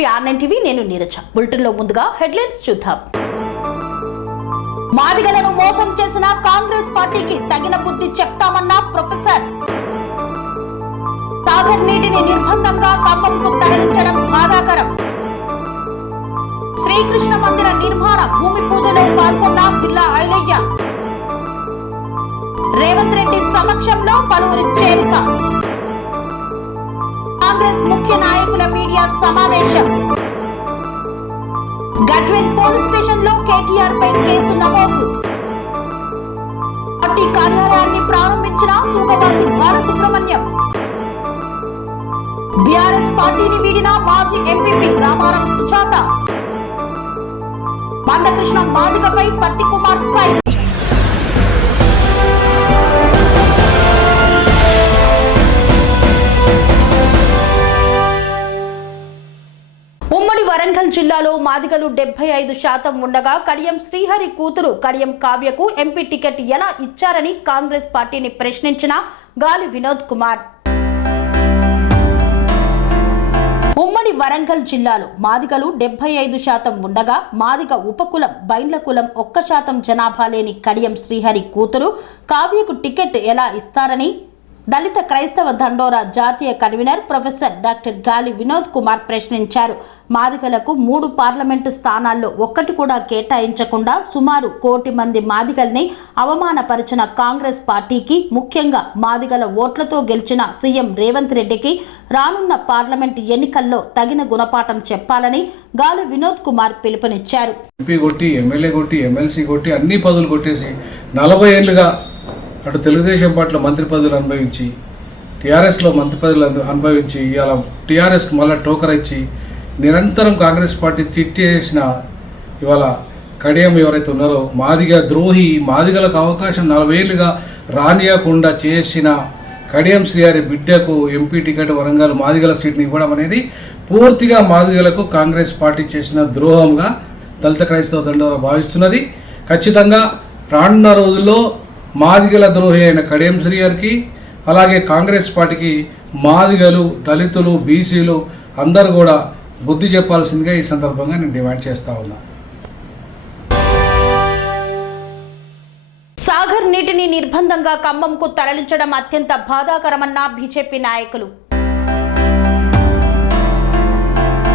To R9 TV. నేను నీరజ. బులెటిన్లో ముందుగా హెడ్లైన్స్ చూద్దాం. మాదిగలను మోసం చేసిన కాంగ్రెస్ పార్టీకి తగిన బుద్ధి చెప్తామన్న ప్రొఫెసర్. సాగర్ నీటిని నిర్బంధంగా ఖమ్మంకు తరలించడం బాధాకరం. శ్రీకృష్ణ మందిర నిర్మాణ భూమి పూజలో పాల్గొన్న బిల్లా ఐలయ్య. రేవంత్ రెడ్డి సమక్షంలో పలువురి చేరిక. కాంగ్రెస్ ముఖ్య నాయకుల మీడియా సమావేశం. గజ్వేల్ పోలీస్ స్టేషన్ లో కేటీఆర్ పై కేసు నమోదు. పార్టీ కార్యాలయాన్ని ప్రారంభించిన సూగవాసి బాలసుబ్రహ్మణ్యం. బీఆర్ఎస్ పార్టీని వీడిన మాజీ ఎంపీపీ రామారం సుజాత. మందకృష్ణ మాదిగపై పత్తి కుమార్ సైట్. ఉమ్మడి వరంగల్ జిల్లాలో మాదిగలు 75% ఉండగా కడియం శ్రీహరి కూతురు కడియం కావ్యకు ఎంపీ టికెట్ ఎలా ఇచ్చారని కాంగ్రెస్ పార్టీని ప్రశ్నించిన గాలి వినోద్ కుమార్. ఉమ్మడి వరంగల్ జిల్లాలో మాదిగలు 75% ఉండగా మాదిగ ఉపకులం బైండ్ల కులం 1% జనాభా లేని కడియం శ్రీహరి కూతురు కావ్యకు టికెట్ ఎలా ఇస్తారని దళిత క్రైస్తవ దండోరా జాతీయ కన్వీనర్ ప్రొఫెసర్ డాక్టర్ గాలి వినోద్ కుమార్ ప్రశ్నించారు. మాదిగలకు 3 పార్లమెంటు స్థానాల్లో ఒక్కటి కూడా కేటాయించకుండా సుమారు 1 కోటి మంది మాదిగల్ని అవమానపరిచిన కాంగ్రెస్ పార్టీకి, ముఖ్యంగా మాదిగల ఓట్లతో గెలిచిన సీఎం రేవంత్ రెడ్డికి రానున్న పార్లమెంటు ఎన్నికల్లో తగిన గుణపాఠం చెప్పాలని గాలి వినోద్ కుమార్ పిలుపునిచ్చారు. ఎంపీ కొట్టి, ఎమ్మెల్యే కొట్టి, ఎమ్మెల్సీ కొట్టి అన్ని పదవులు కొట్టేసి 40 ఏళ్లుగా అటు తెలుగుదేశం పార్టీలో మంత్రి పదవులు అనుభవించి, టీఆర్ఎస్లో మంత్రి పదవులు అనుభవించి, ఇవాళ టీఆర్ఎస్కి మళ్ళీ టోకర్ ఇచ్చి నిరంతరం కాంగ్రెస్ పార్టీ తిట్టేసిన ఇవాళ కడియం ఎవరైతే ఉన్నారో మాదిగ ద్రోహి, మాదిగలకు అవకాశం 40 ఏళ్ళుగా రానియకుండా చేసిన కడియం శ్రీహరి బిడ్డకు ఎంపీ టికెట్ వరంగల్ మాదిగల సీట్ని ఇవ్వడం అనేది పూర్తిగా మాదిగలకు కాంగ్రెస్ పార్టీ చేసిన ద్రోహంగా దళిత క్రైస్తవ దండోరా భావిస్తున్నది. ఖచ్చితంగా రానున్న రోజుల్లో మాదిగల ద్రోహి అయిన కడియం శ్రీహరికి, అలాగే కాంగ్రెస్ పార్టీకి మాదిగలు, దళితులు, బీసీలు అందరూ కూడా బుద్ధి చెప్పాల్సిందిగా ఈ సందర్భంగా నేను డిమాండ్ చేస్తా ఉన్నా. సాగర్ నీటిని నిర్బంధంగా ఖమ్మంకు తరలించడం అత్యంత బాధాకరమన్న బీజేపీ నాయకులు.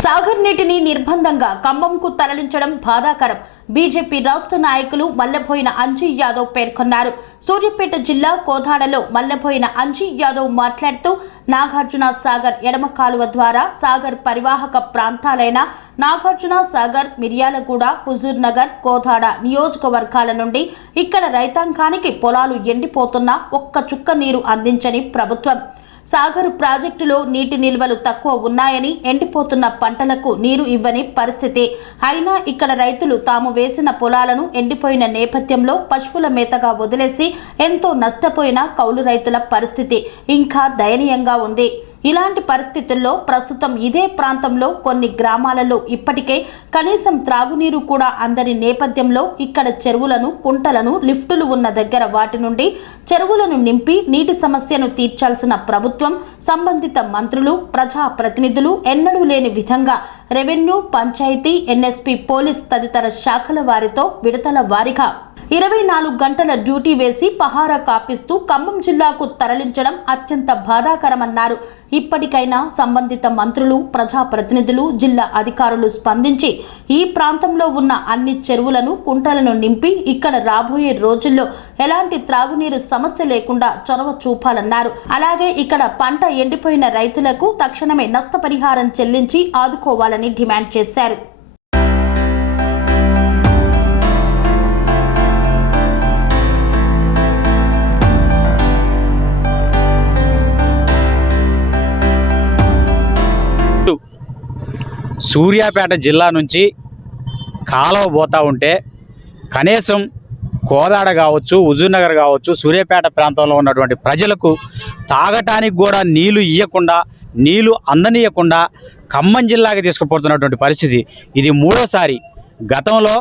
సాగర్ నీటిని నిర్బంధంగా ఖమ్మంకు తరలించడం బాధాకరం. బీజేపీ రాష్ట్ర నాయకులు మల్లెబోయిన అంజీ యాదవ్ పేర్కొన్నారు. సూర్యాపేట జిల్లా కోదాడలో మల్లెబోయిన అంజీ యాదవ్ మాట్లాడుతూ నాగార్జున సాగర్ ఎడమ కాలువ ద్వారా సాగర్ పరివాహక ప్రాంతాలైన నాగార్జున సాగర్, మిర్యాలగూడ, హుజూర్ నగర్, కోదాడ నియోజకవర్గాల నుండి ఇక్కడ రైతాంగానికి పొలాలు ఎండిపోతున్నా ఒక్క చుక్క నీరు అందించని ప్రభుత్వం, సాగర్ ప్రాజెక్టులో నీటి నిల్వలు తక్కువ ఉన్నాయని ఎండిపోతున్న పంటలకు నీరు ఇవ్వని పరిస్థితి. అయినా ఇక్కడ రైతులు తాము వేసిన పొలాలను ఎండిపోయిన నేపథ్యంలో పశువుల మేతగా వదిలేసి ఎంతో నష్టపోయిన కౌలు రైతుల పరిస్థితి ఇంకా దయనీయంగా ఉంది. ఇలాంటి పరిస్థితుల్లో ప్రస్తుతం ఇదే ప్రాంతంలో కొన్ని గ్రామాలలో ఇప్పటికే కనీసం త్రాగునీరు కూడా అందని నేపథ్యంలో ఇక్కడ చెరువులను, కుంటలను, లిఫ్టులు ఉన్న దగ్గర వాటి నుండి చెరువులను నింపి నీటి సమస్యను తీర్చాల్సిన ప్రభుత్వం, సంబంధిత మంత్రులు, ప్రజా ప్రతినిధులు ఎన్నడూ లేని విధంగా రెవెన్యూ, పంచాయతీ, ఎన్ఎస్పీ, పోలీస్ తదితర శాఖల వారితో విడతల వారీగా 24 గంటల డ్యూటీ వేసి పహారా కాపిస్తూ ఖమ్మం జిల్లాకు తరలించడం అత్యంత బాధాకరమన్నారు. ఇప్పటికైనా సంబంధిత మంత్రులు, ప్రజాప్రతినిధులు, జిల్లా అధికారులు స్పందించి ఈ ప్రాంతంలో ఉన్న అన్ని చెరువులను, కుంటలను నింపి ఇక్కడ రాబోయే రోజుల్లో ఎలాంటి త్రాగునీరు సమస్య లేకుండా చొరవ చూపాలన్నారు. అలాగే ఇక్కడ పంట ఎండిపోయిన రైతులకు తక్షణమే నష్టపరిహారం చెల్లించి ఆదుకోవాలని డిమాండ్ చేశారు. సూర్యాపేట జిల్లా నుంచి కాలువ పోతూ ఉంటే కనీసం కోదాడ కావచ్చు, హుజూర్నగర్ కావచ్చు, సూర్యాపేట ప్రాంతంలో ఉన్నటువంటి ప్రజలకు తాగటానికి కూడా నీళ్లు ఇవ్వకుండా, నీళ్లు అందనీయకుండా ఖమ్మం జిల్లాకి తీసుకుపోతున్నటువంటి పరిస్థితి. ఇది 3వసారి. గతంలో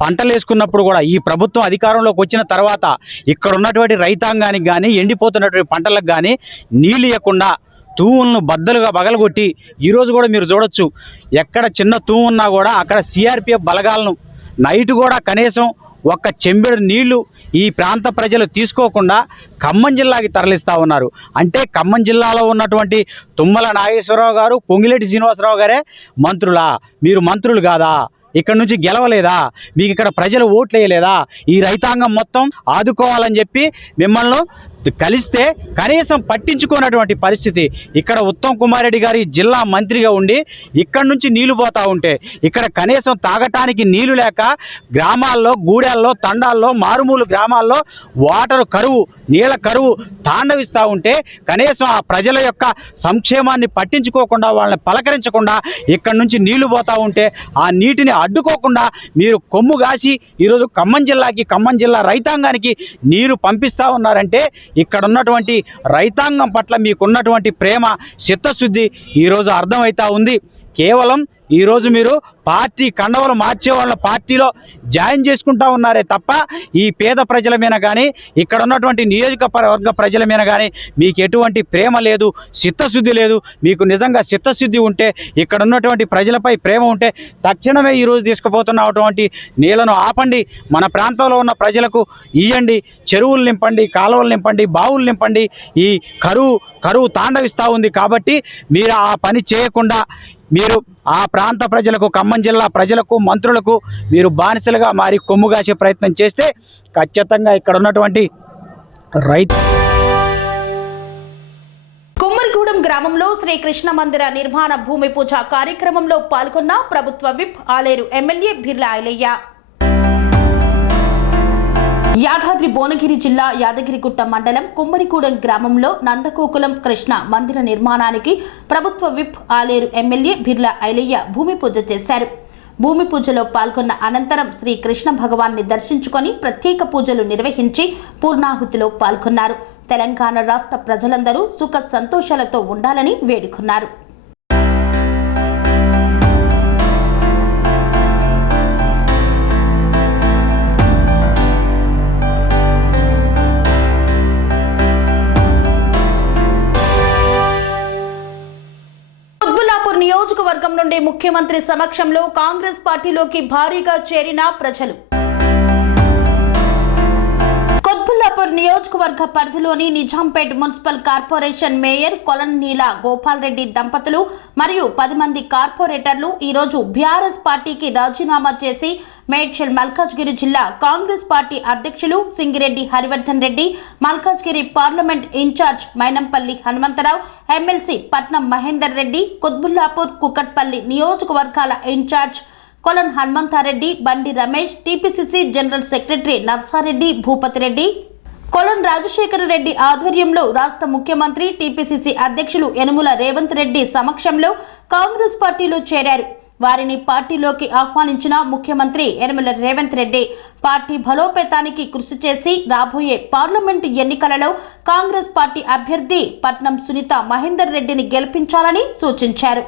పంటలు వేసుకున్నప్పుడు కూడా ఈ ప్రభుత్వం అధికారంలోకి వచ్చిన తర్వాత ఇక్కడ ఉన్నటువంటి రైతాంగానికి కానీ, ఎండిపోతున్నటువంటి పంటలకు కానీ నీళ్ళు ఇవ్వకుండా తూములను బద్దలుగా బగలగొట్టి ఈరోజు కూడా మీరు చూడొచ్చు, ఎక్కడ చిన్న తూము ఉన్నా కూడా అక్కడ సిఆర్పిఎఫ్ బలగాలను నైట్ కూడా కనీసం ఒక్క చెంబెడు నీళ్లు ఈ ప్రాంత ప్రజలు తీసుకోకుండా ఖమ్మం జిల్లాకి తరలిస్తూ ఉన్నారు. అంటే ఖమ్మం జిల్లాలో ఉన్నటువంటి తుమ్మల నాగేశ్వరరావు గారు, పొంగిలేటి శ్రీనివాసరావు గారే మంత్రులా? మీరు మంత్రులు కాదా? ఇక్కడ నుంచి గెలవలేదా? మీకు ఇక్కడ ప్రజలు ఓట్లు వేయలేదా? ఈ రైతాంగం మొత్తం ఆదుకోవాలని చెప్పి మిమ్మల్ని కలిస్తే కనీసం పట్టించుకున్నటువంటి పరిస్థితి. ఇక్కడ ఉత్తమ్ కుమార్ రెడ్డి గారి జిల్లా మంత్రిగా ఉండి ఇక్కడ నుంచి నీళ్లు పోతూ ఉంటే ఇక్కడ కనీసం తాగటానికి నీళ్లు లేక గ్రామాల్లో, గూడెల్లో, తండాల్లో, మారుమూలు గ్రామాల్లో వాటర్ కరువు, నీళ్ళ కరువు తాండవిస్తూ ఉంటే కనీసం ఆ ప్రజల యొక్క సంక్షేమాన్ని పట్టించుకోకుండా, వాళ్ళని పలకరించకుండా ఇక్కడ నుంచి నీళ్లు పోతూ ఉంటే ఆ నీటిని అడ్డుకోకుండా మీరు కొమ్ము కాసి ఈరోజు ఖమ్మం జిల్లాకి, ఖమ్మం జిల్లా రైతాంగానికి నీరు పంపిస్తూ ఉన్నారంటే ఇక్కడ ఉన్నటువంటి రైతాంగం పట్ల మీకున్నటువంటి ప్రేమ, చిత్తశుద్ధి ఈరోజు అర్థమవుతా ఉంది. కేవలం ఈరోజు మీరు పార్టీ కండవలు మార్చే వాళ్ళ పార్టీలో జాయిన్ చేసుకుంటా ఉన్నారే తప్ప ఈ పేద ప్రజల మీద కానీ, ఇక్కడ ఉన్నటువంటి నియోజకవర్గ ప్రజల మీద కానీ మీకు ఎటువంటి ప్రేమ లేదు, చిత్తశుద్ధి లేదు. మీకు నిజంగా చిత్తశుద్ధి ఉంటే, ఇక్కడ ఉన్నటువంటి ప్రజలపై ప్రేమ ఉంటే తక్షణమే ఈరోజు తీసుకుపోతున్నటువంటి నీళ్లను ఆపండి, మన ప్రాంతంలో ఉన్న ప్రజలకు ఇవ్వండి, చెరువులు నింపండి, కాలువలు నింపండి, బావులు నింపండి. ఈ కరువు తాండవిస్తూ ఉంది కాబట్టి మీరు ఆ పని చేయకుండా మీరు ఆ ప్రాంత ప్రజలకు, ఖమ్మం జిల్లా ప్రజలకు, మంత్రులకు మీరు బానిసలుగా మారి కొమ్ము కాసే ప్రయత్నం చేస్తే ఖచ్చితంగా ఇక్కడ ఉన్నటువంటి కుమ్మరిగూడెం గ్రామంలో శ్రీ కృష్ణ మందిర నిర్మాణ భూమి పూజ కార్యక్రమంలో పాల్గొన్న ప్రభుత్వ విప్ ఆలేరు ఎమ్మెల్యే బిర్లా ఐలయ్య. యాదాద్రి భువనగిరి జిల్లా యాదగిరిగుట్ట మండలం కుమ్మరిగూడెం గ్రామంలో నందగోకులం కృష్ణ మందిర నిర్మాణానికి ప్రభుత్వ విప్ ఆలేరు ఎమ్మెల్యే బిర్లా ఐలయ్య భూమి పూజ చేశారు. భూమి పూజలో పాల్గొన్న అనంతరం శ్రీ కృష్ణ భగవాన్ని దర్శించుకొని ప్రత్యేక పూజలు నిర్వహించి పూర్ణాహుతిలో పాల్గొన్నారు. తెలంగాణ రాష్ట్ర ప్రజలందరూ సుఖ సంతోషాలతో ఉండాలని వేడుకున్నారు. నియోజకవర్గం నుండి ముఖ్యమంత్రి సమక్షంలో కాంగ్రెస్ పార్టీలోకి భారీగా చేరిన ప్రజలు. కొత్బుల్లాపూర్ నియోజకవర్గ పరిధిలోని నిజాంపేట్ మున్సిపల్ కార్పొరేషన్ మేయర్ కొలన్నీల గోపాల్ రెడ్డి దంపతులు మరియు 10 మంది కార్పొరేటర్లు ఈరోజు బీఆర్ఎస్ పార్టీకి రాజీనామా చేసి మేడ్చల్ మల్కాజ్గిరి జిల్లా కాంగ్రెస్ పార్టీ అధ్యక్షులు Singireddy Harivardhan Reddy, Malkajgiri parliament in charge Mynampally Hanumantharao, MLC Patnam Mahender Reddy, Quthbullapur, Kukatpally నియోజకవర్గాల incharge Kolan Hanumantha Reddy, Bandi Ramesh, TPCC general secretary Narsa Reddy Bhupathi Reddy, Kolan Rajasekhara Reddy ఆధ్వర్యంలో రాష్ట్ర ముఖ్యమంత్రి టీపీసీసీ అధ్యక్షులు యనుమల రేవంత్ రెడ్డి సమక్షంలో కాంగ్రెస్ పార్టీలో చేరారు. వారిని పార్టీలోకి ఆహ్వానించిన ముఖ్యమంత్రి యనుమల రేవంత్ రెడ్డి పార్టీ బలోపేతానికి కృషి చేసి రాబోయే పార్లమెంటు ఎన్నికలలో కాంగ్రెస్ పార్టీ అభ్యర్థి పట్నం సునీత మహేందర్ రెడ్డిని గెలిపించాలని సూచించారు.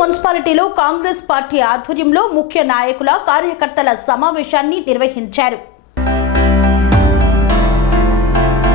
మున్సిపాలిటీలో కాంగ్రెస్ పార్టీ ఆధ్వర్యంలో ముఖ్య నాయకుల, కార్యకర్తల సమావేశాన్ని నిర్వహించారు.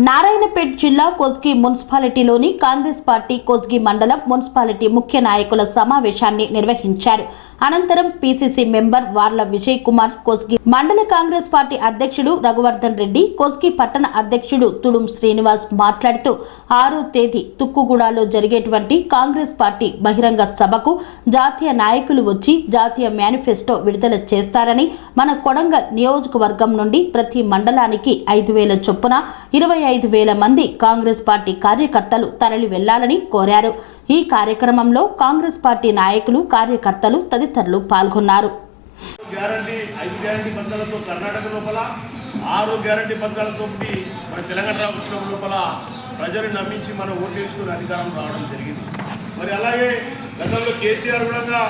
నారాయణపేట్ జిల్లా కోస్గి మున్సిపాలిటీలోని కాంగ్రెస్ పార్టీ కోస్గి మండలం మున్సిపాలిటీ ముఖ్య నాయకుల సమావేశాన్ని నిర్వహించారు. అనంతరం పీసీసీ మెంబర్ వార్ల విజయ్ కుమార్, కోస్గి మండల కాంగ్రెస్ పార్టీ అధ్యక్షుడు రఘువర్ధన్ రెడ్డి, కోస్గి పట్టణ అధ్యక్షుడు తుడుం శ్రీనివాస్ మాట్లాడుతూ 6వ తేదీ తుక్కుగూడలో జరిగేటువంటి కాంగ్రెస్ పార్టీ బహిరంగ సభకు జాతీయ నాయకులు వచ్చి జాతీయ మేనిఫెస్టో విడుదల చేస్తారని, మన కొడంగల్ నియోజకవర్గం నుండి ప్రతి మండలానికి 5,000 చొప్పున 25,000 మంది కాంగ్రెస్ పార్టీ కార్యకర్తలు తరలి వెళ్లాలని కోరారు. ఈ కార్యక్రమంలో కాంగ్రెస్ పార్టీ నాయకులు, కార్యకర్తలు తదితరులు పాల్గొన్నారు. 5 గ్యారంటీ పథకాలతో కర్ణాటక లోపల, 6 గ్యారంటీ పథకాలతో మన తెలంగాణ రాష్ట్రం లోపల ప్రజలు నమ్మించి మనం ఓటు వేసుకుని అధికారం రావడం జరిగింది. మరి అలాగే గతంలో కేసీఆర్ కూడా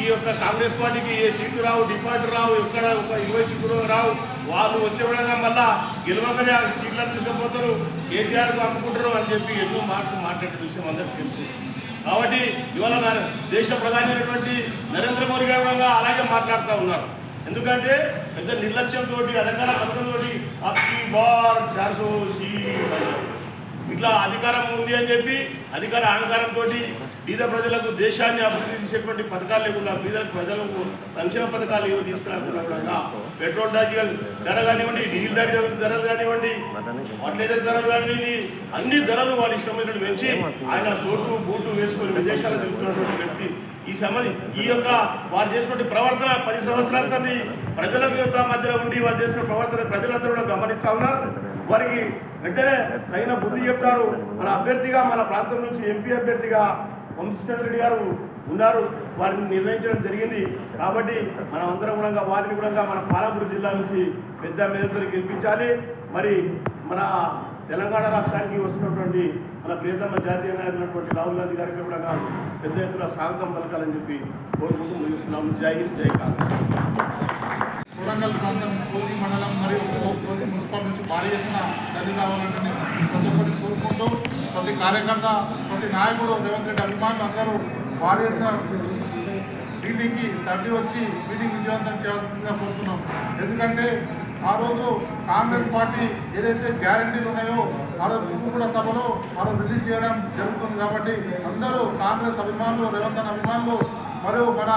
ఈ యొక్క కాంగ్రెస్ పార్టీకి ఏ సీటు రావు, డిపాజిట్ రావు, ఎక్కడ ఒక 20 సీట్లు రావు, వాళ్ళు వచ్చే విధంగా మళ్ళా గెలవగానే ఆ సీట్లను తీసుకుపోతారు, కేసీఆర్కు అమ్ముకుంటారు అని చెప్పి ఎన్నో మాట్లాడే విషయం అందరికీ తెలుసు. కాబట్టి ఇవాళ దేశ ప్రధాని అయినటువంటి నరేంద్ర మోడీ గారు కూడా అలాగే మాట్లాడుతూ ఉన్నారు. ఎందుకంటే పెద్ద నిర్లక్ష్యంతో అలంకార పథకంతో అప్కి బార్ 400 సీట్ ఇట్లా అధికారం ఉంది అని చెప్పి అధికార అహంకారంతో బీద ప్రజలకు దేశాన్ని అభివృద్ధి చేసేటువంటి పథకాలు లేకుండా బీద ప్రజలకు సంక్షేమ పథకాలు ఏమి తీసుకురాకుండా పెట్రోల్ డీజిల్ ధర కానివ్వండి, డీజిల్ ధరలు కానివ్వండి, ఫర్టిలైజర్ ధరలు కానివ్వండి, అన్ని ధరలు వారి ఇష్టమైనటువంటి పెంచి ఆయన సోటు బూటు వేసుకొని విదేశాలు తిరుగుతున్నటువంటి వ్యక్తి ఈ యొక్క వారు చేసినటువంటి ప్రవర్తన 10 సంవత్సరాల సంది ప్రజల యొక్క మధ్యలో ఉండి వారు చేసిన ప్రవర్తన ప్రజలందరూ కూడా గమనిస్తూ ఉన్నారు. వారికి వెంటనే తగిన బుద్ధి చెప్తారు. మన అభ్యర్థిగా మన ప్రాంతం నుంచి ఎంపీ అభ్యర్థిగా వంశీచంద్ర రెడ్డి గారు ఉన్నారు. వారిని నిర్ణయించడం జరిగింది. కాబట్టి మనం అందరం కూడా వారిని కూడా మన పాలమూరు జిల్లా నుంచి పెద్ద మేధతో గెలిపించాలి. మరి మన తెలంగాణ రాష్ట్రానికి వస్తున్నటువంటి మన ప్రియతమ జాతీయ నాయకులైనటువంటి రాహుల్ గాంధీ గారికి కూడా పెద్ద ఎత్తున స్వాగతం పలకాలని చెప్పి కోరుకుంటూ ముగిస్తున్నాము. జై హింద్, జై కాంగ్రెస్. కొడంగల్ ప్రాంతం కోసి మండలం మరియు కోసి మున్సిపల్ నుంచి భారీ ఎత్తున తల్లి రావాలంటే ప్రతి ఒక్కరిని కోరుకుంటూ ప్రతి కార్యకర్త ప్రతి నాయకుడు రేవంత్ రెడ్డి అభిమానులు అందరూ భారీ ఎత్తున మీటింగ్కి తరలి వచ్చి మీటింగ్ విజయవంతం చేయాల్సిందిగా కోరుతున్నాం. ఎందుకంటే ఆ రోజు కాంగ్రెస్ పార్టీ ఏదైతే గ్యారంటీలు ఉన్నాయో ఆ రోజు కూడా సభలో ఆ రోజు రిలీజ్ చేయడం జరుగుతుంది. కాబట్టి అందరూ కాంగ్రెస్ అభిమానులు, రేవంత్ అన్న అభిమానులు మరియు మన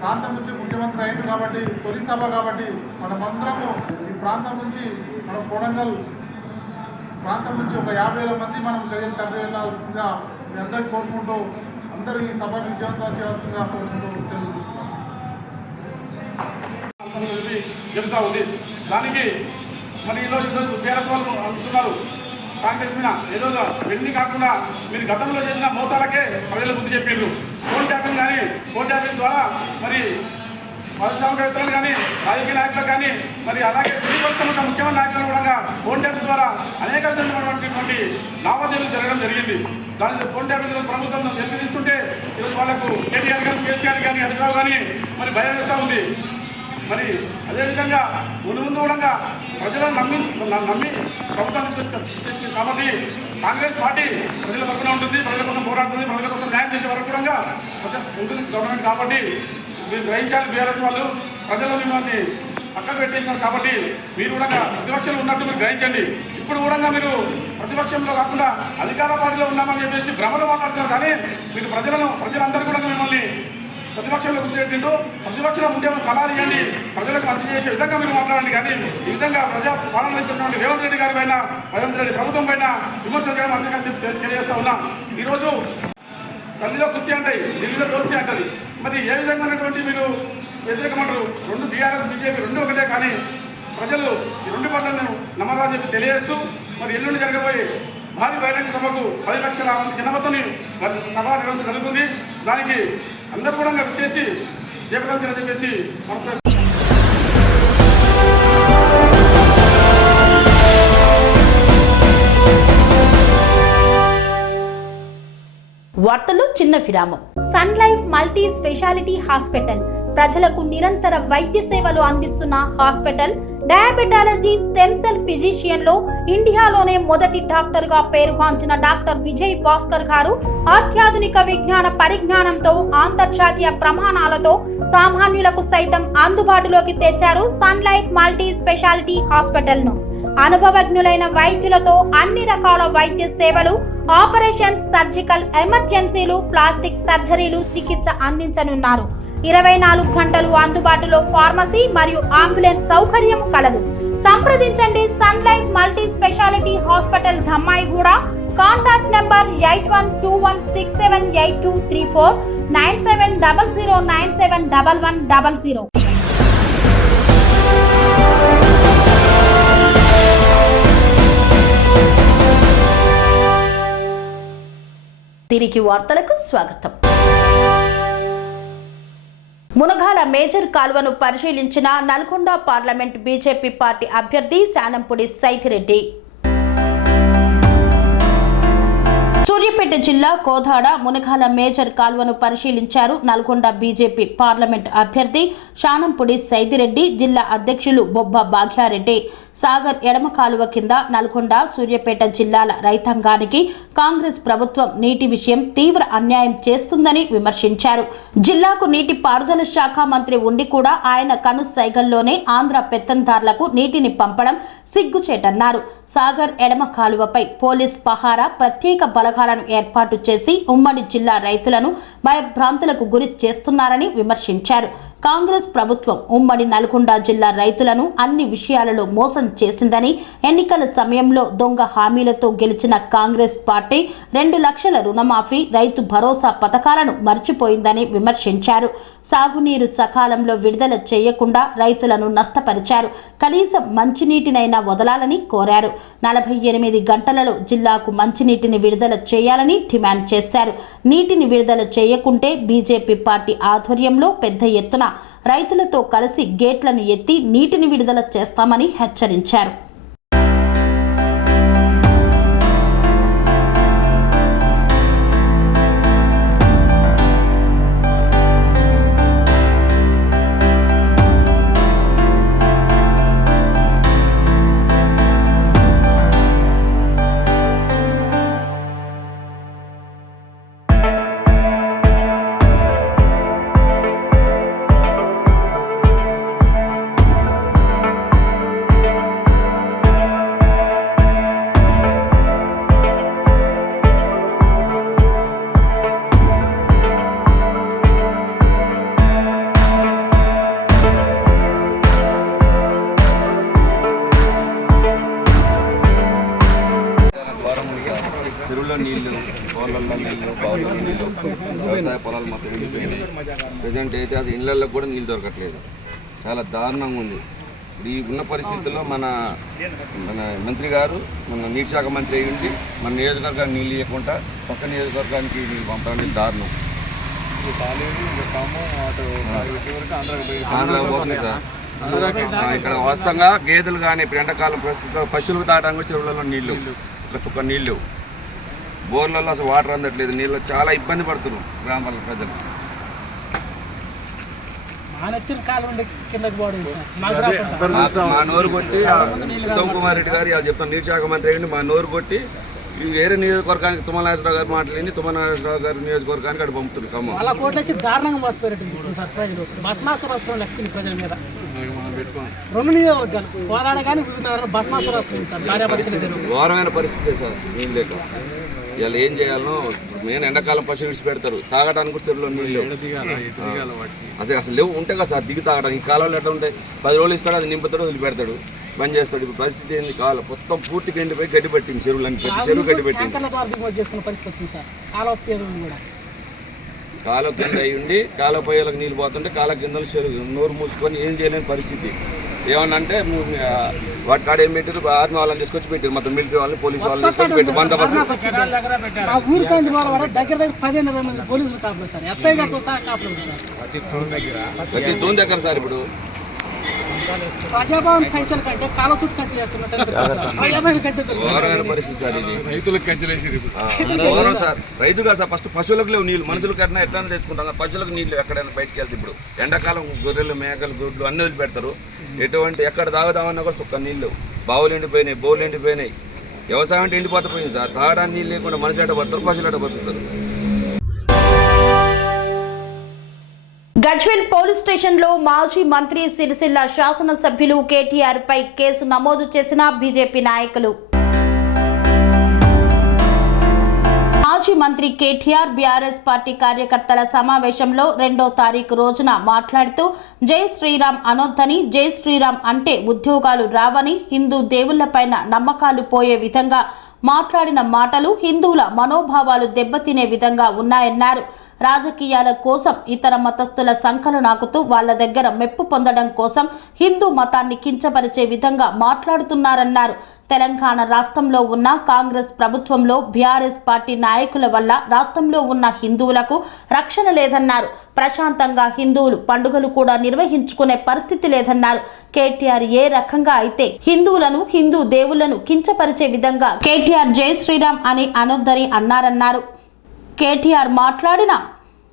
ప్రాంతం నుంచి ముఖ్యమంత్రి అయింది కాబట్టి తొలి సభ కాబట్టి మనమందరము ఈ ప్రాంతం నుంచి మన కొడంగల్ ప్రాంతం నుంచి ఒక 50,000 మంది మనం జరిగిన తరలి వెళ్ళాల్సిందిగా మీ అందరికీ కోరుకుంటూ అందరూ ఈ సభను విజయవంతం చేయాల్సిందిగా కోరుకుంటూ జరుగుతూ ఉంది. దానికి మరి ఈరోజు బీఆర్ఎస్ వాళ్ళు అంటున్నారు కాంగ్రెస్ మీద ఏదో వెళ్ళి కాకుండా మీరు గతంలో చేసిన మోసాలకే ప్రజలు బుద్ధి చెప్పిండ్రు. ఫోన్ ట్యాపింగ్ కానీ ఫోన్ ట్యాపింగ్ ద్వారా మరి పారిశ్రామికవేత్తలు కానీ రాజకీయ నాయకులు కానీ మరి అలాగే ప్రతిపక్షంలో ముఖ్యమైన నాయకులు కూడా ఫోన్ ట్యాపింగ్ ద్వారా అనేక విధమైనటువంటి లావాదేవీలు జరగడం జరిగింది. దాని ఫోన్ ట్యాపింగ్ ప్రభుత్వం ఎందుకు తీసుకుంటే ఈరోజు వాళ్ళకు కేటీఆర్ కానీ కేసీఆర్ కానీ హరీశ్రావు కానీ మరి భయం వేస్తూ ఉంది. మరి అదేవిధంగా ముందు కూడా ప్రజలను నమ్మి ప్రభుత్వం తీసుకొచ్చింది కాబట్టి కాంగ్రెస్ పార్టీ ప్రజల తరఫున ఉంటుంది, ప్రజల కోసం పోరాడుతుంది, ప్రజల కోసం న్యాయం చేసే వరకు కూడా ఉంటుంది గవర్నమెంట్. కాబట్టి మీరు గ్రహించాలి, బీఆర్ఎస్ వాళ్ళు ప్రజలు మిమ్మల్ని పక్కకు పెట్టేసినారు. కాబట్టి మీరు కూడా ప్రతిపక్షంలో ఉన్నట్టు మీరు గ్రహించండి. ఇప్పుడు కూడా మీరు ప్రతిపక్షంలో కాకుండా అధికార పార్టీలో ఉన్నామని చెప్పేసి భ్రమలు మాట్లాడుతున్నారు. కానీ మీరు ప్రజలందరూ కూడా మిమ్మల్ని ప్రతిపక్షంలో గుర్తింటూ ప్రతిపక్షంలో ఉండే సలహాలు ఇవ్వండి, ప్రజలకు మంచి చేసే విధంగా మీరు మాట్లాడండి. కానీ ఈ విధంగా ప్రజా పాలన తీసుకున్నటువంటి రేవంత్ రెడ్డి గారి పైన, రేవంత్ రెడ్డి ప్రభుత్వం పైన విమర్శలు చేయడం అందుకని తెలియజేస్తా ఉన్నాం. ఈరోజు ఢిల్లీలో కుస్తీ అంటాయి, ఢిల్లీలో దోస్తీ అంటది. మరి ఏ విధమైనటువంటి మీరు వ్యతిరేకమంటారు? రెండు బీఆర్ఎస్ బీజేపీ రెండు ఒకటే. కానీ ప్రజలు ఈ రెండు పార్టీలను నమ్మకాలని చెప్పి తెలియజేస్తూ మరి ఎల్లుండి జరగబోయే భారీ బహిరంగ సభకు 10 లక్షల మంది జనమతో సభ నిర్వహించడం జరుగుతుంది. దానికి అందరూ కూడా వచ్చేసి జయప్రదం చెప్పేసి వార్తలు చిన్న విరామం. Sun Life multi speciality hospital ప్రజలకు నిరంతర వైద్య సేవలు అందిస్తున్న hospital. Diabetology, stem cell physician లో ఇండియాలోనే మొదటి డాక్టర్ గా పేరుగాంచిన డాక్టర్ విజయ్ భాస్కర్ గారు అత్యాధునిక విజ్ఞాన పరిజ్ఞానంతో అంతర్జాతీయ ప్రమాణాలతో సామాన్యులకు సైతం అందుబాటులోకి తెచ్చారు Sun Life multi speciality hospital ను. అనుభవజ్ఞులైన వైద్యులతో అన్ని రకాల వైద్య సేవలు, ఆపరేషన్స్, సర్జికల్ ఎమర్జెన్సీలు, ప్లాస్టిక్ సర్జరీలు, చికిత్స అందించనున్నారు. 24 గంటలు అందుబాటులో ఫార్మసీ మరియు అంబులెన్స్ సౌకర్యం కలదు. సంప్రదించండి Sun Life multi speciality hospital, Dhammaiguda. Contact number 8121678234, 9700971100. తిరిగి వార్తలకు స్వాగతం. మునగాల మేజర్ కాలువను పరిశీలించిన నల్గొండ పార్లమెంట్ బీజేపీ పార్టీ అభ్యర్థి శానంపూడి సైదిరెడ్డి. సూర్యాపేట జిల్లా కోదాడ మునగాల మేజర్ కాల్వను పరిశీలించారు నల్గొండ బీజేపీ పార్లమెంట్ అభ్యర్థి శానంపూడి సైదిరెడ్డి, జిల్లా అధ్యక్షులు బొబ్బ భాగ్యారెడ్డి. సాగర్ ఎడమ కాలువ కింద నల్గొండ, సూర్యాపేట జిల్లాల రైతాంగానికి కాంగ్రెస్ ప్రభుత్వం నీటి విషయం తీవ్ర అన్యాయం చేస్తుందని విమర్శించారు. జిల్లాకు నీటి పారుదల శాఖ మంత్రి ఉండి కూడా ఆయన కనుసైగల్లోనే ఆంధ్ర పెత్తందార్లకు నీటిని పంపడం సిగ్గుచేటన్నారు. సాగర్ ఎడమ కాలువపై పోలీస్ పహారా, ప్రత్యేక బలగాలను ఏర్పాటు చేసి ఉమ్మడి జిల్లా రైతులను భయభ్రాంతులకు గురి చేస్తున్నారని విమర్శించారు. కాంగ్రెస్ ప్రభుత్వం ఉమ్మడి నల్గొండ జిల్లా రైతులను అన్ని విషయాలలో మోసం చేసిందని, ఎన్నికల సమయంలో దొంగ హామీలతో గెలిచిన కాంగ్రెస్ పార్టీ 2 లక్షల రుణమాఫీ, రైతు భరోసా పథకాలను మర్చిపోయిందని విమర్శించారు. సాగునీరు సకాలంలో విడుదల చేయకుండా రైతులను నష్టపరిచారు. కనీసం మంచినీటినైనా వదలాలని కోరారు. 48 గంటలలో జిల్లాకు మంచినీటిని విడుదల చేయాలని డిమాండ్ చేశారు. నీటిని విడుదల చేయకుంటే బీజేపీ పార్టీ ఆధ్వర్యంలో పెద్ద ఎత్తున రైతులతో కలిసి గేట్లను ఎత్తి నీటిని విడుదల చేస్తామని హెచ్చరించారు. చెరువులో నీళ్లు, బోర్లలో నీళ్లు, బావులలో నీళ్లు, వ్యవసాయ పొలాలు మొత్తం ఎండిపోయినాయి. ప్రజెంట్ అయితే అది ఇళ్లల్లో కూడా నీళ్ళు దొరకట్లేదు. చాలా దారుణంగా ఉంది. ఇప్పుడు ఈ ఉన్న పరిస్థితుల్లో మన మంత్రి గారు, మన నీటి శాఖ మంత్రి అయ్యి ఉండి మన నియోజకవర్గానికి నీళ్ళు ఇవ్వకుండా పక్క నియోజకవర్గానికి నీళ్ళు పంపడానికి దారుణం. ఆంధ్రాకి పోతుంది సార్. ఇక్కడ వాస్తవంగా గేదెలు కానీ ఇప్పుడు ఎండాకాలం ప్రస్తుతం పశువులకు తాగడానికి కూడా చెరువులలో నీళ్లు, ఒక చుక్క నీళ్లు, బోర్లలో అసలు వాటర్ అందట్లేదు. నీళ్ళు చాలా ఇబ్బంది పడుతున్నారు గ్రామాల ప్రజలు. మా నోరు కొట్టి ఉత్తమ్ కుమార్ రెడ్డి గారు వాళ్ళు చెప్తాను, నీటి శాఖ మంత్రి అయ్యండి, మా నోరు కొట్టి వేరే నియోజకవర్గానికి తుమ్మల నాగేశ్వరరావు గారు మాట్లాడి తుమ్మల నాగేశ్వరరావు గారి నియోజకవర్గానికి అక్కడ పంపుతుంది. ఖమ్మం దారుణంగా మోసపోయారు సార్ ప్రజలు. బస్మాసులు వస్తుంది లెక్కని ప్రజల మీద 2 నియోజకవర్గాలు కోదాడ కానీ బస్మాసులు వస్తుంది సార్. ఘోరమైన పరిస్థితి సార్. నీళ్ళు లేక ఇవాళ ఏం చేయాలనో మెయిన్ ఎండాకాలం పశువులు విడిచి పెడతారు, తాగడానికి కూడా చెరువులో నీళ్ళు అసలు లేవు. ఉంటాయి కదా సార్ దిగి తాగడానికి. ఈ కాలంలో ఎట్లా ఉంటాయి, 10 రోజులు ఇస్తాడు, అది నింపుతాడు, వదిలిపెడతాడు, బంద్ చేస్తాడు. ఇప్పుడు పరిస్థితి ఏంది, కాలం మొత్తం పూర్తిగా ఎండిపోయి గడ్డి పెట్టింది చెరువులని, ప్రతి చెరువు గడ్డి పెట్టింది. కాలువ కింద అయి ఉండి కాలువ పొయ్యలకు నీళ్ళు పోతుంటే కాలువ కిందలు చెరువు నోరు మూసుకొని ఏం చేయలేని పరిస్థితి. ఏమన్నా అంటే వాటి కాడ ఏం పెట్టారు, ఆర్మీ వాళ్ళని తీసుకొచ్చి పెట్టారు, మొత్తం మిలిటరీ వాళ్ళని, పోలీసు వాళ్ళని తీసుకొచ్చి పెట్టారు బందోబస్తు. ప్రతి తూన్ దగ్గర సార్ ఇప్పుడు ప్రజాభవన్ కంచెల కంటే కాల చుట్టూ కంచె చేస్తున్నారు. ఘోరమైన పరిస్థితి సార్ ఇది. ఘోరం సార్. రైతుగా సార్ ఫస్ట్ పశువులకు లేవు నీళ్ళు, మనుషులకు ఎట్లా ఎట్లా తెచ్చుకుంటాం. పశువులకు నీళ్ళు ఎక్కడైనా బయటకు వెళ్తే ఇప్పుడు ఎండాకాలం గొర్రెలు, మేకలు, గుడ్లు అన్నీ వదిలిపెడతారు. ఎటువంటి ఎక్కడ తాగుదామన్నా కూడా సుక్క నీళ్ళు, బావులు ఎండిపోయినాయి, బోర్లు ఎండిపోయినాయి. వ్యవసాయం అంటే ఎండిపోతే సార్. తాగడానికి నీళ్ళు లేకుండా మనుషులు ఎట్ట పడతారు, పశువులు ఎట్ట బతుకుతారు. గజ్వేల్ పోలీస్ స్టేషన్లో మాజీ మంత్రి, సిరిసిల్ల శాసనసభ్యులు కేటీఆర్ పై కేసు నమోదు చేసిన బీజేపీ నాయకులు. మాజీ మంత్రి కేటీఆర్ బీఆర్ఎస్ పార్టీ కార్యకర్తల సమావేశంలో 2వ తారీఖు రోజున మాట్లాడుతూ జై శ్రీరామ్ అనొద్దని, జై శ్రీరామ్ అంటే ఉద్యోగాలు రావని, హిందూ దేవుళ్లపైన నమ్మకాలు పోయే విధంగా మాట్లాడిన మాటలు హిందువుల మనోభావాలు దెబ్బతినే విధంగా ఉన్నాయన్నారు. రాజకీయాల కోసం ఇతర మతస్థుల సంఖ్యలు నాకుతూ వాళ్ల దగ్గర మెప్పు పొందడం కోసం హిందూ మతాన్ని కించపరిచే విధంగా మాట్లాడుతున్నారన్నారు. తెలంగాణ రాష్ట్రంలో ఉన్న కాంగ్రెస్ ప్రభుత్వంలో బీఆర్ఎస్ పార్టీ నాయకుల వల్ల రాష్ట్రంలో ఉన్న హిందువులకు రక్షణ లేదన్నారు. ప్రశాంతంగా హిందువులు పండుగలు కూడా నిర్వహించుకునే పరిస్థితి లేదన్నారు. కేటీఆర్ ఏ రకంగా అయితే హిందువులను, హిందూ దేవుళ్లను కించపరిచే విధంగా కేటీఆర్ జై శ్రీరామ్ అని అనొద్దని అన్నారన్నారు. కేటీఆర్ మాట్లాడిన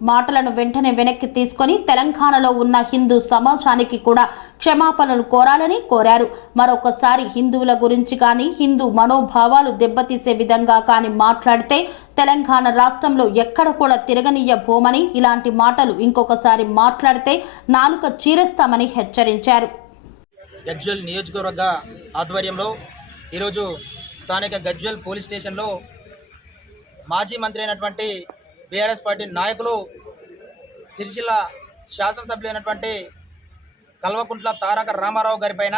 మాటలను వెంటనే వెనక్కి తీసుకొని తెలంగాణలో ఉన్న హిందూ సమాజానికి కూడా క్షమాపణలు కోరాలని కోరారు. మరొకసారి హిందువుల గురించి కానీ, హిందూ మనోభావాలు దెబ్బతీసే విధంగా కానీ మాట్లాడితే తెలంగాణ రాష్ట్రంలో ఎక్కడ కూడా తిరగనీయబోమని, ఇలాంటి మాటలు ఇంకొకసారి మాట్లాడితే నాలుక చీరేస్తామని హెచ్చరించారు. గజ్వెల్ నియోజకవర్గ ఆధ్వర్యంలో ఈరోజు స్థానిక గజ్వెల్ పోలీస్ స్టేషన్లో మాజీ మంత్రి అయినటువంటి బీఆర్ఎస్ పార్టీ నాయకులు సిరిసిల్ల శాసనసభ్యులు అయినటువంటి కల్వకుంట్ల తారక రామారావు గారి పైన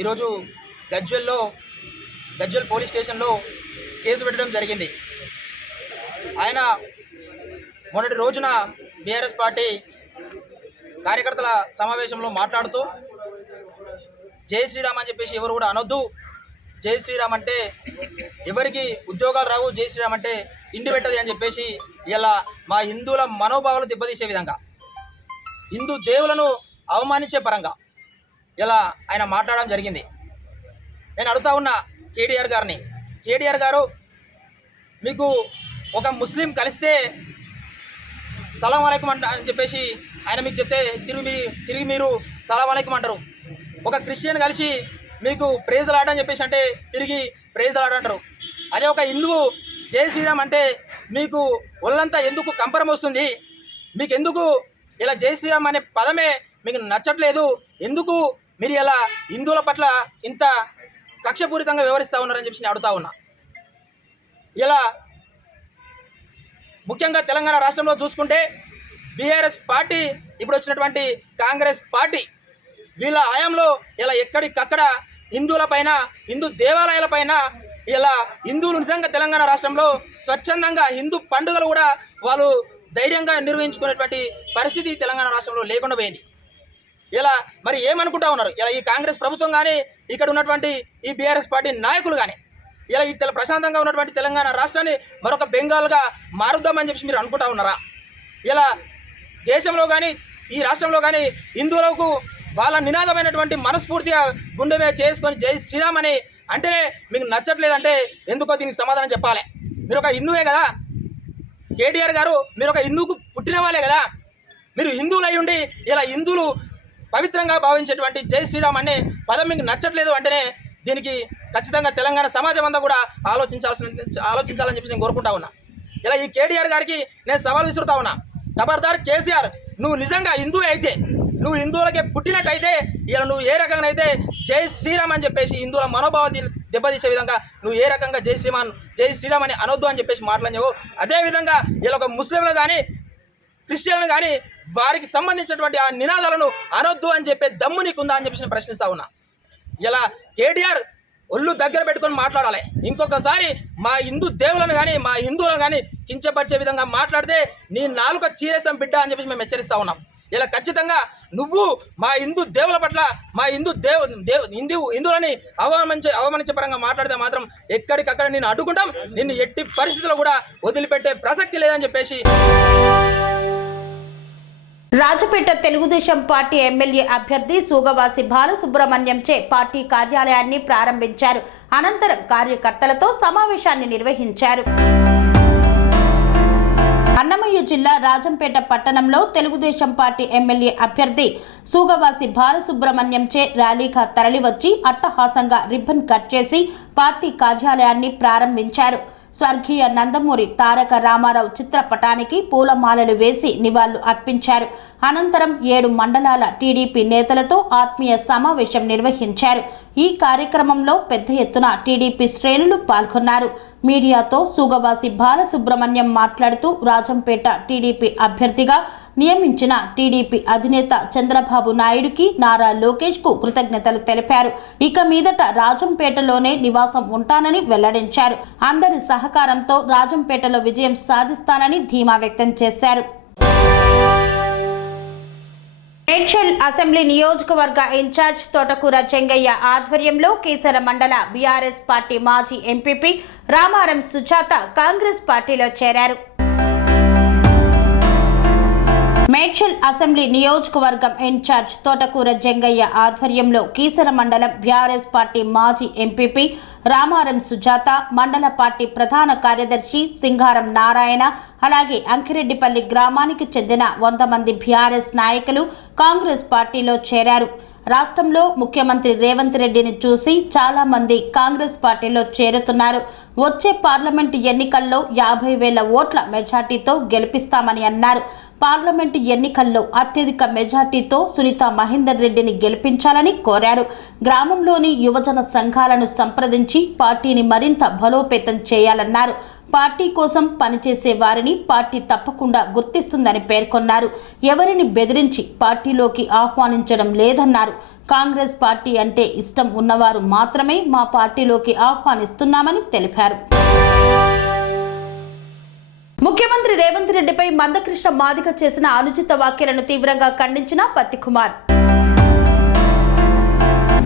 ఈరోజు గజ్వెల్ పోలీస్ స్టేషన్లో కేసు పెట్టడం జరిగింది. ఆయన మొన్నటి రోజున బీఆర్ఎస్ పార్టీ కార్యకర్తల సమావేశంలో మాట్లాడుతూ జై శ్రీరామ్ అని చెప్పేసి ఎవరు కూడా అనొద్దు, జై శ్రీరామ్ అంటే ఎవరికి ఉద్యోగాలు రావు, జై శ్రీరామ్ అంటే ఇంటి పెట్టదు అని చెప్పేసి ఇలా మా హిందువుల మనోభావాలు దెబ్బతీసే విధంగా, హిందూ దేవులను అవమానించే పరంగా ఇలా ఆయన మాట్లాడడం జరిగింది. నేను అడుగుతా ఉన్నా కేటీఆర్ గారిని, కేటీఆర్ గారు మీకు ఒక ముస్లిం కలిస్తే సలాం అలైకుం అని చెప్పేసి ఆయన మీకు చెప్తే తిరిగి మీరు సలాం అలైకుం అంటారు. ఒక క్రిస్టియన్ కలిసి మీకు ప్రైజ్ లాడ్ అని చెప్పేసి అంటే తిరిగి ప్రైజ్ లాడ్ అంటారు. అదే ఒక హిందువు జై శ్రీరామ్ అంటే మీకు ఒళ్ళంతా ఎందుకు కంపరం వస్తుంది? మీకు ఎందుకు ఇలా జై శ్రీరామ్ అనే పదమే మీకు నచ్చట్లేదు? ఎందుకు మీరు ఇలా హిందువుల పట్ల ఇంత కక్షపూరితంగా వ్యవహరిస్తూ ఉన్నారని చెప్పేసి నేను అడుగుతా ఉన్నా. ఇలా ముఖ్యంగా తెలంగాణ రాష్ట్రంలో చూసుకుంటే బీఆర్ఎస్ పార్టీ, ఇప్పుడు వచ్చినటువంటి కాంగ్రెస్ పార్టీ, వీళ్ళ హయాంలో ఇలా ఎక్కడికక్కడ హిందువుల పైన, హిందూ దేవాలయాల పైన ఇలా హిందువులు నిజంగా తెలంగాణ రాష్ట్రంలో స్వచ్ఛందంగా హిందూ పండుగలు కూడా వాళ్ళు ధైర్యంగా నిర్వహించుకునేటువంటి పరిస్థితి తెలంగాణ రాష్ట్రంలో లేకుండా పోయింది. ఇలా మరి ఏమనుకుంటా ఉన్నారు? ఇలా ఈ కాంగ్రెస్ ప్రభుత్వం కానీ, ఇక్కడ ఉన్నటువంటి ఈ బీఆర్ఎస్ పార్టీ నాయకులు కానీ ఇలా ఈ ప్రశాంతంగా ఉన్నటువంటి తెలంగాణ రాష్ట్రాన్ని మరొక బెంగాల్గా మారుద్దామని చెప్పి మీరు అనుకుంటా ఉన్నారా? ఇలా దేశంలో కానీ, ఈ రాష్ట్రంలో కానీ హిందువులకు వాళ్ళ నినాదమైనటువంటి మనస్ఫూర్తిగా గుండె మీద చేసుకొని జై శ్రీరామ్ అని అంటేనే మీకు నచ్చట్లేదంటే ఎందుకో దీనికి సమాధానం చెప్పాలి. మీరు ఒక హిందువే కదా కేటీఆర్ గారు, మీరు ఒక హిందువుకు పుట్టిన వాళ్ళే కదా. మీరు హిందువులు అయి ఉండి ఇలా హిందువులు పవిత్రంగా భావించేటువంటి జై శ్రీరామ్ అనే పదం మీకు నచ్చట్లేదు అంటేనే దీనికి ఖచ్చితంగా తెలంగాణ సమాజం అంతా కూడా ఆలోచించాలని చెప్పి నేను కోరుకుంటా ఉన్నా. ఇలా ఈ కేటీఆర్ గారికి నేను సవాల్ విసురుతా ఉన్నా. ఖబర్దార్ కేసీఆర్, నువ్వు నిజంగా హిందువే అయితే, నువ్వు హిందువులకే పుట్టినట్టయితే ఇలా నువ్వు ఏ రకంగా అయితే జై శ్రీరామ్ అని చెప్పేసి హిందువుల మనోభావాన్ని దెబ్బతీసే విధంగా నువ్వు ఏ రకంగా జై శ్రీరామ్ అని అనొద్దు అని చెప్పేసి మాట్లాడినావు, అదేవిధంగా ఇలా ఒక ముస్లింలు కానీ, క్రిస్టియన్లు కానీ వారికి సంబంధించినటువంటి ఆ నినాదాలను అనొద్దు అని చెప్పే దమ్ము నీకుందా అని చెప్పేసి నేను ప్రశ్నిస్తా ఉన్నా. ఇలా కేటీఆర్ ఒళ్ళు దగ్గర పెట్టుకొని మాట్లాడాలి. ఇంకొకసారి మా హిందూ దేవులను కానీ, మా హిందువులను కానీ కించపరిచే విధంగా మాట్లాడితే నీ నాలుక చీరేసాం బిడ్డ అని చెప్పేసి మేము హెచ్చరిస్తూ ఉన్నాం. ఇలా ఖచ్చితంగా నువ్వు మా హిందూ దేవుల పట్ల, మా హిందువులని అవమానించే పరంగా మాట్లాడితే మాత్రం ఎక్కడికక్కడ నేను అడ్డుకుంటాం, నిన్ను ఎట్టి పరిస్థితుల్లో కూడా వదిలిపెట్టే ప్రసక్తి లేదని చెప్పేసి. రాజపేట తెలుగుదేశం పార్టీ ఎమ్మెల్యే అభ్యర్థి సూగవాసి బాలసుబ్రహ్మణ్యంచే పార్టీ కార్యాలయాన్ని ప్రారంభించారు. అనంతరం కార్యకర్తలతో సమావేశాన్ని నిర్వహించారు. అన్నమయ్య జిల్లా రాజంపేట పట్టణంలో తెలుగుదేశం పార్టీ ఎమ్మెల్యే అభ్యర్థి సూగవాసి బాలసుబ్రహ్మణ్యంచే ర్యాలీగా తరలివచ్చి అట్టహాసంగా రిబ్బన్ కట్ చేసి పార్టీ కార్యాలయాన్ని ప్రారంభించారు. స్వర్గీయ నందమూరి తారక రామారావు చిత్రపటానికి పూలమాలలు వేసి నివాళులు అర్పించారు. అనంతరం 7 మండలాల టీడీపీ నేతలతో ఆత్మీయ సమావేశం నిర్వహించారు. ఈ కార్యక్రమంలో పెద్ద ఎత్తున టీడీపీ శ్రేణులు పాల్గొన్నారు. మీడియాతో సూగవాసి బాలసుబ్రహ్మణ్యం మాట్లాడుతూ రాజంపేట టీడీపీ అభ్యర్థిగా నియమించిన టీడీపీ అధినేత చంద్రబాబు నాయుడుకి, నారా లోకేష్కు కృతజ్ఞతలు తెలిపారు. ఇక మీదట రాజంపేటలోనే నివాసం ఉంటానని వెల్లడించారు. అందరి సహకారంతో రాజంపేటలో విజయం సాధిస్తానని ధీమా వ్యక్తం చేశారు. మేడ్చల్ అసెంబ్లీ నియోజకవర్గ ఇన్ఛార్జ్ తోటకూర చెంగయ్య ఆధ్వర్యంలో కీసర మండల బీఆర్ఎస్ పార్టీ మాజీ ఎంపీపీ రామారం సుజాత కాంగ్రెస్ పార్టీలో చేరారు. మేడ్చల్ అసెంబ్లీ నియోజకవర్గం ఇన్ఛార్జ్ తోటకూర జంగయ్య ఆధ్వర్యంలో కీసర మండలం బీఆర్ఎస్ పార్టీ మాజీ ఎంపీపీ రామారం సుజాత, మండల పార్టీ ప్రధాన కార్యదర్శి సింగారం నారాయణ, అలాగే అంకిరెడ్డిపల్లి గ్రామానికి చెందిన 100 మంది బీఆర్ఎస్ నాయకులు కాంగ్రెస్ పార్టీలో చేరారు. రాష్ట్రంలో ముఖ్యమంత్రి రేవంత్ రెడ్డిని చూసి చాలా మంది కాంగ్రెస్ పార్టీలో చేరుతున్నారు. వచ్చే పార్లమెంటు ఎన్నికల్లో 50,000 ఓట్ల మెజార్టీతో గెలిపిస్తామని అన్నారు. పార్లమెంటు ఎన్నికల్లో అత్యధిక మెజార్టీతో సునీత మహేందర్ రెడ్డిని గెలిపించాలని కోరారు. గ్రామంలోని యువజన సంఘాలను సంప్రదించి పార్టీని మరింత బలోపేతం చేయాలన్నారు. పార్టీ కోసం పనిచేసే వారిని పార్టీ తప్పకుండా గుర్తిస్తుందని పేర్కొన్నారు. ఎవరిని బెదిరించి పార్టీలోకి ఆహ్వానించడం లేదన్నారు. కాంగ్రెస్ పార్టీ అంటే ఇష్టం ఉన్నవారు మాత్రమే మా పార్టీలోకి ఆహ్వానిస్తున్నామని తెలిపారు. ముఖ్యమంత్రి రేవంత్ రెడ్డిపై మందకృష్ణ మాదిగ చేసిన అనుచిత వ్యాఖ్యలను తీవ్రంగా ఖండించిన పత్తి కుమార్.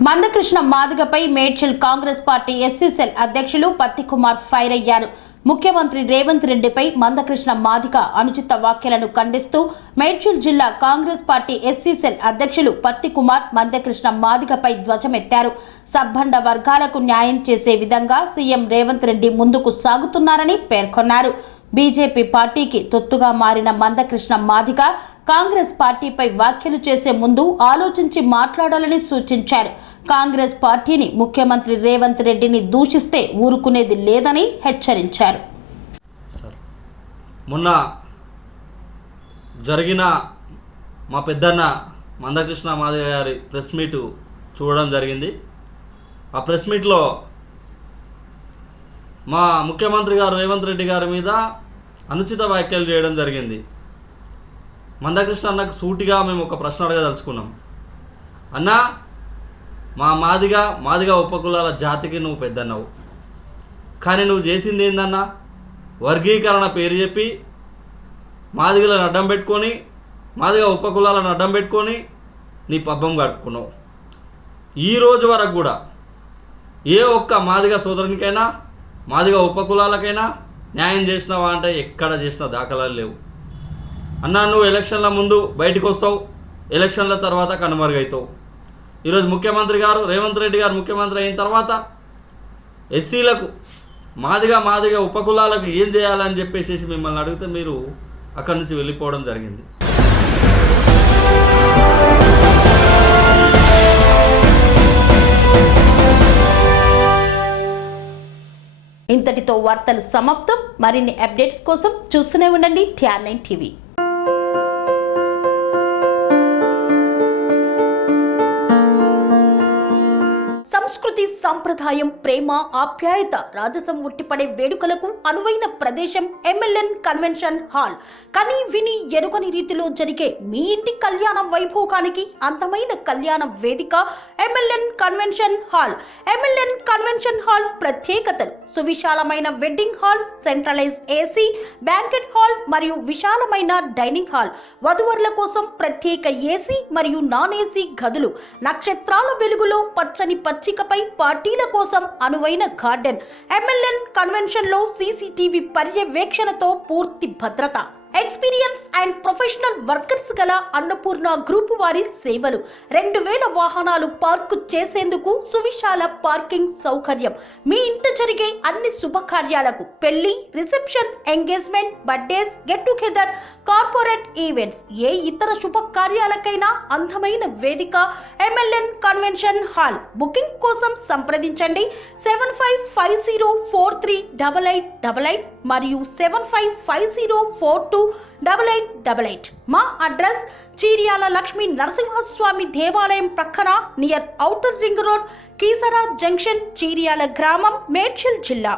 మందకృష్ణ మాదిగపై Medchal Congress party SC cell అధ్యక్షులు పత్తి కుమార్ ఫైర్ అయ్యారు. ముఖ్యమంత్రి రేవంత్ రెడ్డిపై మందకృష్ణ మాదిగ అనుచిత వ్యాఖ్యలను ఖండిస్తూ మేడ్చల్ జిల్లా కాంగ్రెస్ పార్టీ ఎస్సీ సెల్ అధ్యక్షులు పత్తి కుమార్ మందకృష్ణ మాదిగపై ధ్వజమెత్తారు. సబ్బండ వర్గాలకు న్యాయం చేసే విధంగా సీఎం రేవంత్ రెడ్డి ముందుకు సాగుతున్నారని పేర్కొన్నారు. బీజేపీ పార్టీకి తొత్తుగా మారిన మందకృష్ణ మాదిగ కాంగ్రెస్ పార్టీపై వ్యాఖ్యలు చేసే ముందు ఆలోచించి మాట్లాడాలని సూచించారు. కాంగ్రెస్ పార్టీని ముఖ్యమంత్రి రేవంత్ రెడ్డిని దూషిస్తే ఊరుకునేది లేదని హెచ్చరించారు. మొన్న జరిగిన మా పెద్దన్న మందకృష్ణ మాదిగ గారి ప్రెస్ మీటు చూడడం జరిగింది. ఆ ప్రెస్ మీట్లో మా ముఖ్యమంత్రి గారు రేవంత్ రెడ్డి గారి మీద అనుచిత వ్యాఖ్యలు చేయడం జరిగింది. మందకృష్ణ అన్నకు సూటిగా మేము ఒక ప్రశ్న అడగదలుచుకున్నాం. అన్నా, మా మాదిగ ఉపకులాల జాతికి నువ్వు పెద్దన్నావు, కానీ నువ్వు చేసింది ఏందన్నా? వర్గీకరణ పేరు చెప్పి మాదిగలను అడ్డం పెట్టుకొని, మాదిగ ఉపకులాలను అడ్డం పెట్టుకొని నీ పబ్బం గడుపుకున్నావు. ఈరోజు వరకు కూడా ఏ ఒక్క మాదిగ సోదరునికైనా మాదిగ ఉపకులాలకైనా న్యాయం చేసినావా అంటే ఎక్కడ చేసిన దాఖలాలు లేవు. అన్నా, నువ్వు ఎలక్షన్ల ముందు బయటకు వస్తావు, ఎలక్షన్ల తర్వాత కనుమరుగవుతావు. ఈరోజు ముఖ్యమంత్రి గారు రేవంత్ రెడ్డి గారు ముఖ్యమంత్రి అయిన తర్వాత ఎస్సీలకు మాదిగ ఉపకులాలకు ఏం చేయాలని చెప్పేసి మిమ్మల్ని అడిగితే మీరు అక్కడి నుంచి వెళ్ళిపోవడం జరిగింది. ఇంతటితో వార్తలు సమాప్తం. మరిన్ని అప్డేట్స్ కోసం చూస్తూనే ఉండండి TR9 టీవీ. సంస్కృతి, సంప్రదాయం, ప్రేమ, ఆప్యాయత, రాజసం ఉట్టిపడే వేడుకలకు అనువైన ప్రదేశం MLN కన్వెన్షన్ హాల్. కని విని ఎరుగని రీతిలో జరిగే మీ ఇంటి కళ్యాణ వైభోగానికి అందమైన కళ్యాణ వేదిక MLN convention hall. MLN convention hall ప్రత్యేకతలు: సువిశాలమైన wedding halls, centralise AC banquet hall మరియు విశాలమైన డైనింగ్ హాల్, వధువరుల కోసం ప్రత్యేక AC మరియు నాన్ AC గదులు, నక్షత్రాల వెలుగులో పచ్చని పచ్చికపై పార్టీల కోసం అనువైన గార్డెన్. MLN కన్వెన్షన్ లో CCTV పర్యవేక్షణతో పూర్తి భద్రత. ఎక్స్పీరియన్స్ అండ్ ప్రొఫెషనల్ వర్కర్స్ గల అన్నపూర్ణ గ్రూప్ వారి సేవలు. 2000 వాహనాలు పార్కు చేసేందుకు సువిశాల పార్కింగ్ సౌకర్యం. మీ ఇంట జరిగే అన్ని శుభకార్యాలకు, పెళ్లి, reception, engagement, birthdays, get together, corporate events, ఏ ఇతర శుభకార్యాలకైనా అందమైన వేదిక MLN కన్వెన్షన్ హాల్. బుకింగ్ కోసం సంప్రదించండి 7550438888 మరియు 7550428888. మా అడ్రస్ చీర్యాల లక్ష్మీ నరసింహస్వామి దేవాలయం ప్రక్కన, near outer ring road, Keesara junction, Cheeryal గ్రామం, మేడ్చల్ జిల్లా.